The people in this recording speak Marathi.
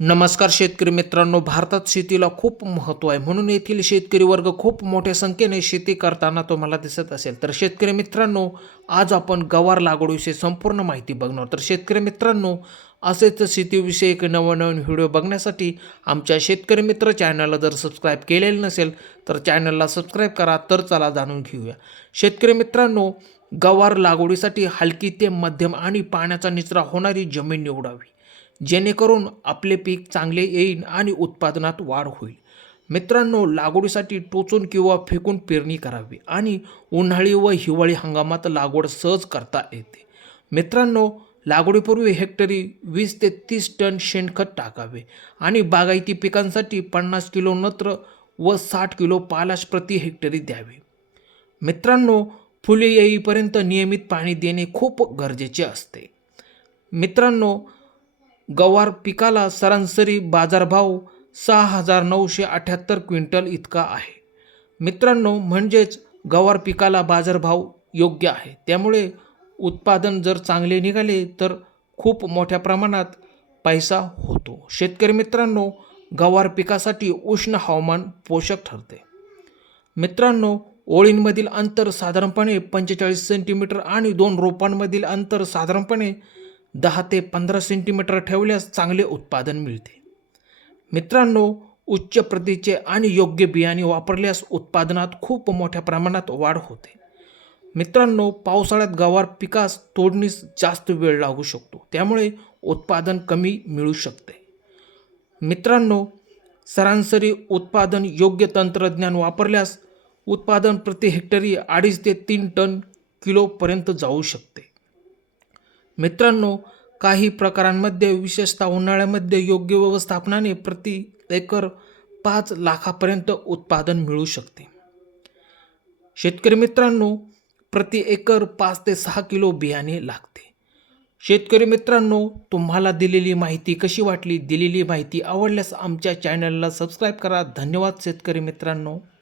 नमस्कार शेतकरी मित्रांनो, भारतात शेतीला खूप महत्त्व आहे. म्हणून येथील शेतकरी वर्ग खूप मोठ्या संख्येने शेती करताना तुम्हाला दिसत असेल. तर शेतकरी मित्रांनो, आज आपण गवार लागवडीविषयी संपूर्ण माहिती बघणार. तर शेतकरी मित्रांनो, असेच शेतीविषयक नवनवीन व्हिडिओ बघण्यासाठी आमच्या शेतकरी मित्र चॅनलला जर सबस्क्राईब केलेलं नसेल तर चॅनलला सबस्क्राईब करा. तर चला जाणून घेऊया. शेतकरी मित्रांनो, गवार लागवडीसाठी हलकी ते मध्यम आणि पाण्याचा निचरा होणारी जमीन निवडावी, जेणेकरून आपले पीक चांगले येईल आणि उत्पादनात वाढ होईल. मित्रांनो, लागवडीसाठी टोचून किंवा फेकून पेरणी करावी आणि उन्हाळी व हिवाळी हंगामात लागवड सहज करता येते. मित्रांनो, लागवडीपूर्वी हेक्टरी 20 ते 30 टन शेणखत टाकावे आणि बागायती पिकांसाठी 50 किलो नत्र व 60 किलो पालाश प्रति हेक्टरी द्यावे. मित्रांनो, फुले येईपर्यंत नियमित पाणी देणे खूप गरजेचे असते. मित्रांनो, गवार पिकाला सरासरी बाजारभाव 6,978 क्विंटल इतका आहे. मित्रांनो, म्हणजेच गवार पिकाला बाजारभाव योग्य आहे. त्यामुळे उत्पादन जर चांगले निघाले तर खूप मोठ्या प्रमाणात पैसा होतो. शेतकरी मित्रांनो, गवार पिकासाठी उष्ण हवामान पोषक ठरते. मित्रांनो, ओळींमधील अंतर साधारणपणे 45 सेंटीमीटर आणि दोन रोपांमधील अंतर साधारणपणे 10 ते 15 सेंटीमीटर ठेवल्यास चांगले उत्पादन मिळते. मित्रांनो, उच्च प्रतीचे आणि योग्य बियाणे वापरल्यास उत्पादनात खूप मोठ्या प्रमाणात वाढ होते. मित्रांनो, पावसाळ्यात गवार पिकास तोडणीस जास्त वेळ लागू शकतो, त्यामुळे उत्पादन कमी मिळू शकते. मित्रांनो, सरासरी उत्पादन योग्य तंत्रज्ञान वापरल्यास उत्पादन प्रति हेक्टरी 2.5 ते 3 टन किलोपर्यंत जाऊ शकते. मित्रांनो, काही प्रकारांमध्ये विशेषतः उन्हाळ्यामध्ये योग्य व्यवस्थापनाने प्रति एकर 5 लाखापर्यंत उत्पादन मिळू शकते. शेतकरी मित्रांनो, प्रति एकर 5 ते 6 किलो बियाणे लागते. शेतकरी मित्रांनो, तुम्हाला दिलेली माहिती कशी वाटली? दिलेली माहिती आवडल्यास आमच्या चॅनलला सबस्क्राईब करा. धन्यवाद शेतकरी मित्रांनो.